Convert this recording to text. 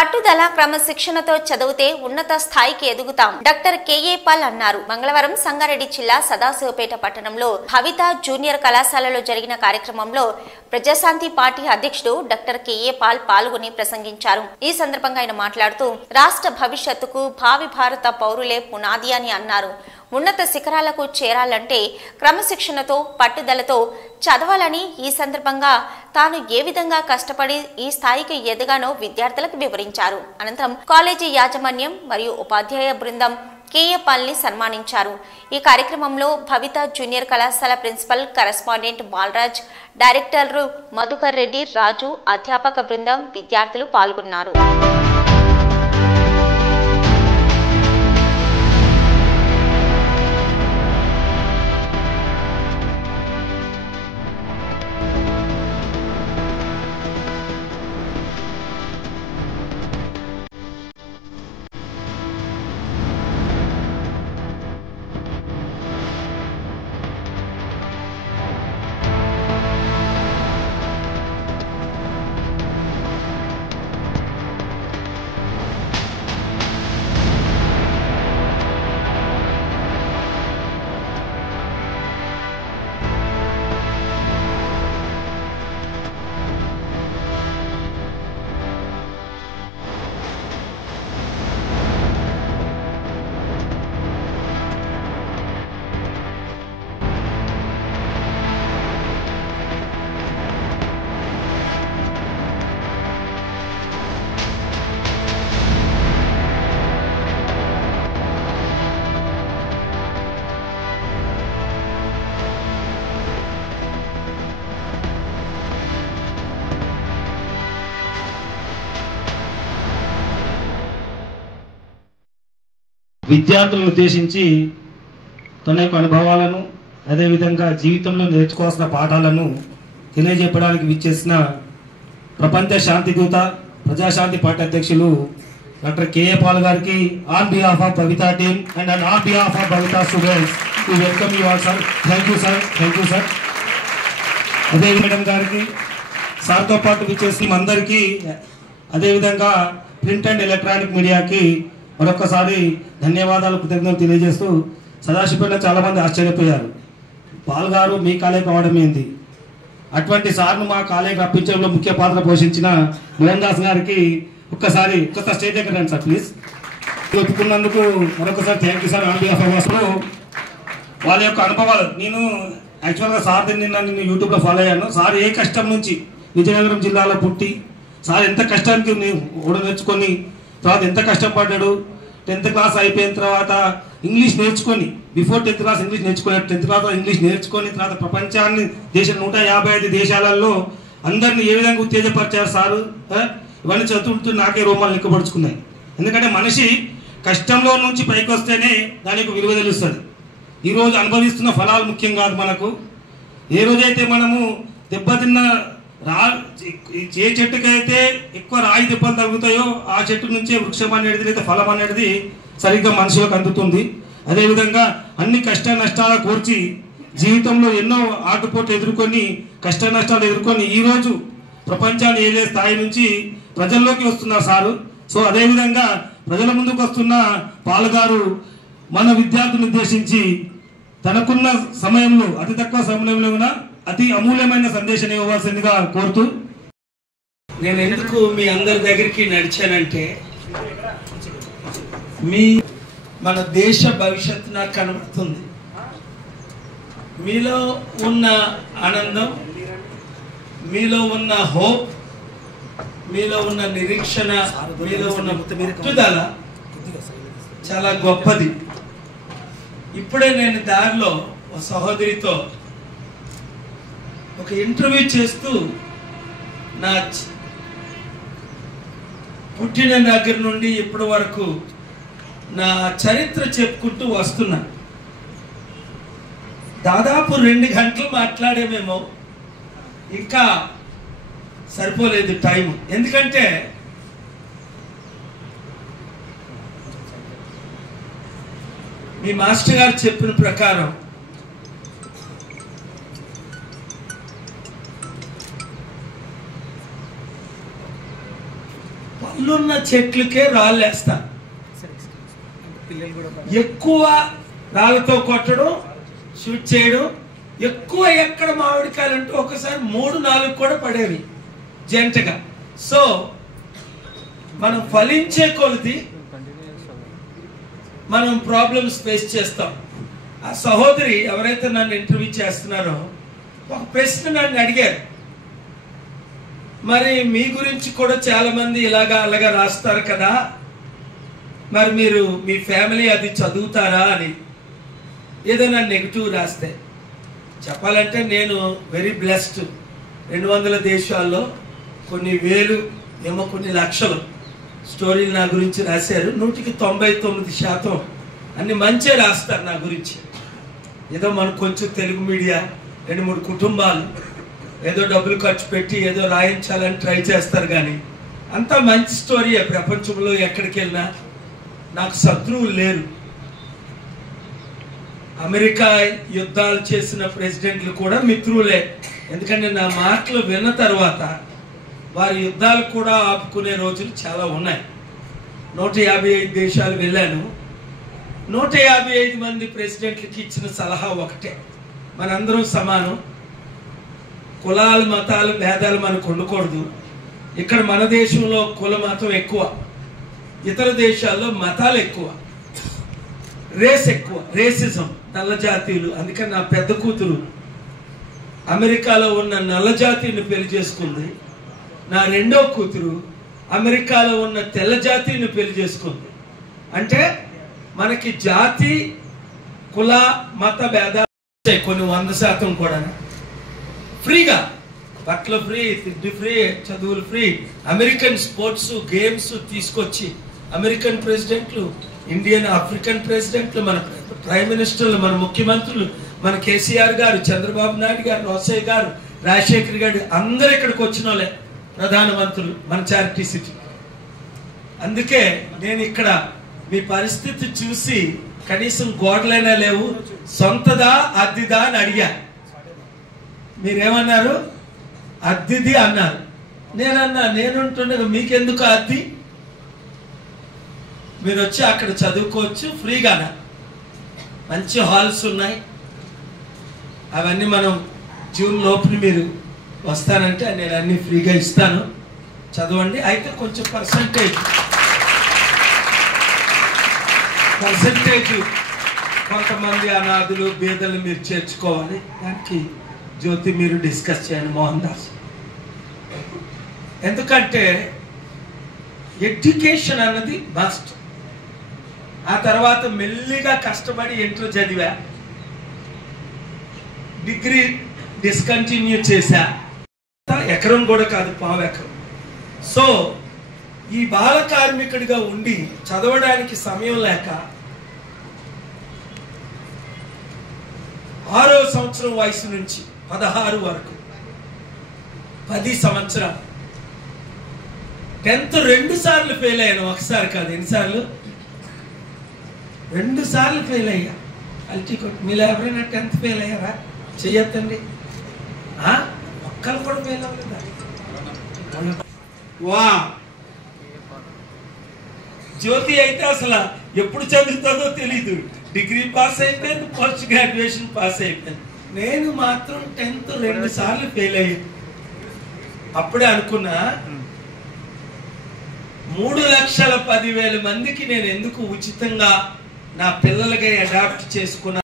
పట్టుదల క్రమశిక్షణతో చదివితే ఉన్నత స్థాయికి ఎదుగుతాం. డాక్టర్ కెఏ పాల్ అన్నారు. మంగళవారం సంగారెడ్డి జిల్లా సదాశివపేట పట్టణంలో భవిత జూనియర్ కళాశాలలో జరిగిన కార్యక్రమంలో ప్రజాశాంతి పార్టీ అధ్యక్షుడు డాక్టర్ కెఏ పాల్ పాల్గొని ప్రసంగించారు. ఈ సందర్భంగా ఆయన మాట్లాడుతూ రాష్ట్ర భవిష్యత్తుకు భావి భారత పౌరులే పునాది అని అన్నారు. ఉన్నత శిఖరాలకు చేరాలంటే క్రమశిక్షణతో పట్టుదలతో చదవాలని, ఈ సందర్భంగా తాను ఏ విధంగా కష్టపడి ఈ స్థాయికి ఎదగానో విద్యార్థులకు వివరించారు. అనంతరం కాలేజీ యాజమాన్యం మరియు ఉపాధ్యాయ బృందం కెఏ పాల్ని సన్మానించారు. ఈ కార్యక్రమంలో భవిత జూనియర్ కళాశాల ప్రిన్సిపల్ కరెస్పాండెంట్ బాలరాజ్, డైరెక్టర్లు మధుకర్ రెడ్డి, రాజు, అధ్యాపక బృందం, విద్యార్థులు పాల్గొన్నారు. విద్యార్థులను ఉద్దేశించి తన యొక్క అనుభవాలను, అదేవిధంగా జీవితంలో నేర్చుకోవాల్సిన పాఠాలను తెలియజెప్పడానికి విచ్చేసిన ప్రపంచ శాంతి దూత, ప్రజాశాంతి పార్టీ అధ్యక్షులు డాక్టర్ కెఏ పాల్ గారికి on behalf of Bhavitha team and on behalf of Bhavitha students we welcome you all sir. Thank you sir. అదే మేడం గారికి, సార్తో పాటు విచ్చేసిన అందరికీ, అదేవిధంగా ప్రింట్ అండ్ ఎలక్ట్రానిక్ మీడియాకి మరొకసారి ధన్యవాదాలు, కృతజ్ఞతలు తెలియజేస్తూ, సదాశివపేటలో చాలామంది ఆశ్చర్యపోయారు, పాల్ గారు మీ కాలేజీ కావడం ఏంది. అటువంటి సార్ను మా కాలేజీ రప్పించడంలో ముఖ్య పాత్ర పోషించిన మోహన్ దాస్ గారికి ఒక్కసారి స్టేజ్ దగ్గర రండి సార్ ప్లీజ్. ఒప్పుకున్నందుకు మరొకసారి thank you sir. On behalf of వాళ్ళ యొక్క అనుభవాలు, నేను యాక్చువల్గా సార్ నిన్ను యూట్యూబ్లో ఫాలో అయ్యాను. సార్ ఏ కష్టం నుంచి విజయనగరం జిల్లాలో పుట్టి, సార్ ఎంత కష్టానికి నేర్చుకొని, తర్వాత ఎంత కష్టపడ్డాడు. 10th క్లాస్ అయిపోయిన తర్వాత ఇంగ్లీష్ నేర్చుకొని, బిఫోర్ 10th క్లాస్ ఇంగ్లీష్ నేర్చుకున్నాడు. 10th క్లాస్ ఇంగ్లీష్ నేర్చుకొని తర్వాత ప్రపంచాన్ని 155 దేశాలలో అందరినీ ఏ విధంగా ఉత్తేజపరిచారు సారు. ఇవన్నీ చదువుతూ నాకే రోమాలు లెక్కపరుచుకున్నాయి. ఎందుకంటే మనిషి కష్టంలో నుంచి పైకి వస్తేనే దానికి విలువ తెలుస్తుంది. ఈరోజు అనుభవిస్తున్న ఫలాలు ముఖ్యం కాదు మనకు. ఏ రోజైతే మనము దెబ్బతిన్న ఏ చెట్టుకైతే ఎక్కువ రాయి దెబ్బలు తగ్గుతాయో ఆ చెట్టు నుంచే వృక్షం అనేది లేదా ఫలం అనేది సరిగ్గా మనుషులకు అందుతుంది. అదేవిధంగా అన్ని కష్ట నష్టాలు కోర్చి జీవితంలో ఎన్నో ఆటుపోట్లు ఎదుర్కొని, కష్ట నష్టాలు ఎదుర్కొని ఈరోజు ప్రపంచాన్ని ఏలే స్థాయి నుంచి ప్రజల్లోకి వస్తున్నారు సారు. సో అదేవిధంగా ప్రజల ముందుకు వస్తున్న పాల్ గారు మన విద్యార్థులను ఉద్దేశించి తనకున్న సమయంలో, అతి తక్కువ సమయంలో కూడా అతి అమూల్యమైన సందేశం ఇవ్వవలసిందిగా కోరుతూ, నేను ఎందుకు మీ అందరి దగ్గరికి నడిచానంటే, మన దేశ భవిష్యత్తు నాకు కనబడుతుంది. మీలో ఉన్న ఆనందం, మీలో ఉన్న హోప్, మీలో ఉన్న నిరీక్షణ, మీలో ఉన్న పట్టుదల చాలా గొప్పది. ఇప్పుడే నేను దారిలో ఒక సహోదరితో ఒక ఇంటర్వ్యూ చేస్తూ నా పుట్టిన దగ్గర నుండి ఇప్పటి వరకు నా చరిత్ర చెప్పుకుంటూ వస్తున్నా. దాదాపు 2 గంటలు మాట్లాడేమేమో, ఇంకా సరిపోలేదు టైం. ఎందుకంటే మీ మాస్టర్ గారు చెప్పిన ప్రకారం ముళ్ళున్న చెట్లకే రాళ్ళు వేస్తారు. ఎక్కువ రాళ్ళతో కొట్టడం, షూట్ చేయడం, ఎక్కువ ఎక్కడ మామిడికాయలు అంటే ఒకసారి 3-4 కూడా పడేవి జంటగా. సో మనం ఫలించే కొలది మనం ప్రాబ్లమ్స్ ఫేస్ చేస్తాం. ఆ సహోదరి ఎవరైతే నన్ను ఇంటర్వ్యూ చేస్తున్నారో ఒక ప్రశ్న నన్ను అడిగారు, మరి మీ గురించి కూడా చాలా మంది అలాగా రాస్తారు కదా, మరి మీరు మీ ఫ్యామిలీ అది చదువుతారా అని. ఏదైనా నెగిటివ్ రాస్తే చెప్పాలంటే నేను వెరీ బ్లెస్డ్. 200 దేశాల్లో కొన్ని వేలు ఏమో కొన్ని లక్షలు స్టోరీలు నా గురించి రాశారు. 99% అన్ని మంచి రాస్తారు నా గురించి. ఏదో మనకు కొంచెం తెలుగు మీడియా 2-3 కుటుంబాలు ఏదో డబ్బులు ఖర్చు పెట్టి ఏదో రాయించాలని ట్రై చేస్తారు, కానీ అంతా మంచి స్టోరీయే. ప్రపంచంలో ఎక్కడికి వెళ్ళినా నాకు శత్రువులు లేరు. అమెరికా యుద్ధాలు చేసిన ప్రెసిడెంట్లు కూడా మిత్రులే. ఎందుకంటే నా మాటలు విన్న తర్వాత వారి యుద్ధాలు కూడా ఆపుకునే రోజులు చాలా ఉన్నాయి. 155 దేశాలు వెళ్ళాను. 155 మంది ప్రెసిడెంట్లకి ఇచ్చిన సలహా ఒకటే, మనందరం సమానం, కులాలు మతాలు భేదాలు మనకు ఉండకూడదు. ఇక్కడ మన దేశంలో కుల మతం ఎక్కువ, ఇతర దేశాల్లో మతాలు ఎక్కువ, రేస్ ఎక్కువ, రేసిజం, నల్ల జాతీయులు. అందుకని నా పెద్ద కూతురు అమెరికాలో ఉన్న నల్ల జాతీయుని పెళ్లి చేసుకుంది. నా రెండో కూతురు అమెరికాలో ఉన్న తెల్ల జాతీయుని పెళ్లి చేసుకుంది. అంటే మనకి జాతి కుల మత భేదాలు కొన్ని 100% కూడా ఫ్రీగా, బట్టలు ఫ్రీ, తిండి ఫ్రీ, చదువులు ఫ్రీ. అమెరికన్ స్పోర్ట్స్ గేమ్స్ తీసుకొచ్చి అమెరికన్ ప్రెసిడెంట్లు, ఇండియన్ ఆఫ్రికన్ ప్రెసిడెంట్లు, మన ప్రైమ్ మినిస్టర్లు, మన ముఖ్యమంత్రులు, మన కేసీఆర్ గారు, చంద్రబాబు నాయుడు గారు, రోసయ్య గారు, రాజశేఖర్ గారు అందరు ఇక్కడికి వచ్చిన వాళ్ళే ప్రధానమంత్రులు మన చారిటీ సిటీ. అందుకే నేను ఇక్కడ మీ పరిస్థితి చూసి కనీసం గోడలైనా లేవు, సొంతదా అద్దెదా అని అడిగా. మీరేమన్నారు? అద్దెది అన్నారు. నేనన్నా నేనుంటుండగా మీకెందుకు అద్దె? మీరు వచ్చి అక్కడ చదువుకోవచ్చు ఫ్రీగానా, మంచి హాల్స్ ఉన్నాయి. అవన్నీ మనం జూన్ లోపుని మీరు వస్తానంటే నేను అన్ని ఫ్రీగా ఇస్తాను, చదవండి. అయితే కొంచెం పర్సంటేజ్ కొంతమంది అనాథులు బీదలు మీరు చేర్చుకోవాలి. దానికి జ్యోతి మీరు డిస్కస్ చేయండి, మోహన్ దాస్. ఎందుకంటే ఎడ్యుకేషన్ అన్నది మస్ట్. ఆ తర్వాత మెల్లిగా కష్టపడి ఇంటర్ చదివా, డిగ్రీ డిస్కంటిన్యూ చేశా. ఎకరం కూడా కాదు, పావు ఎకరం. సో ఈ బాల కార్మికుడిగా ఉండి చదవడానికి సమయం లేక 6వ సంవత్సరం వయసు నుంచి 16 వరకు 10 సంవత్సరాలు 10th 2 సార్లు ఫెయిల్ అయ్యాను. ఒకసారి కాదు, ఎన్నిసార్లు? 2 సార్లు ఫెయిల్ అయ్యా. అల్టికోట్. మీరు ఎవరైనా 10th ఫెయిల్ అయ్యారా? చెయ్యొద్దండి. ఒక్కరు కూడా ఫెయిల్ అవ్వలేదా? వా జ్యోతి అయితే అసలు ఎప్పుడు చదువుతుందో తెలీదు. డిగ్రీ పాస్ అయిపోయింది, పోస్ట్ గ్రాడ్యుయేషన్ పాస్ అయిపోయింది. నేను మాత్రం 10th 2 సార్లు ఫెయిల్ అయ్యాను. అప్పుడే అనుకున్నా 3,10,000 మందికి నేను ఎందుకు ఉచితంగా నా పిల్లలకి అడాప్ట్ చేసుకున్న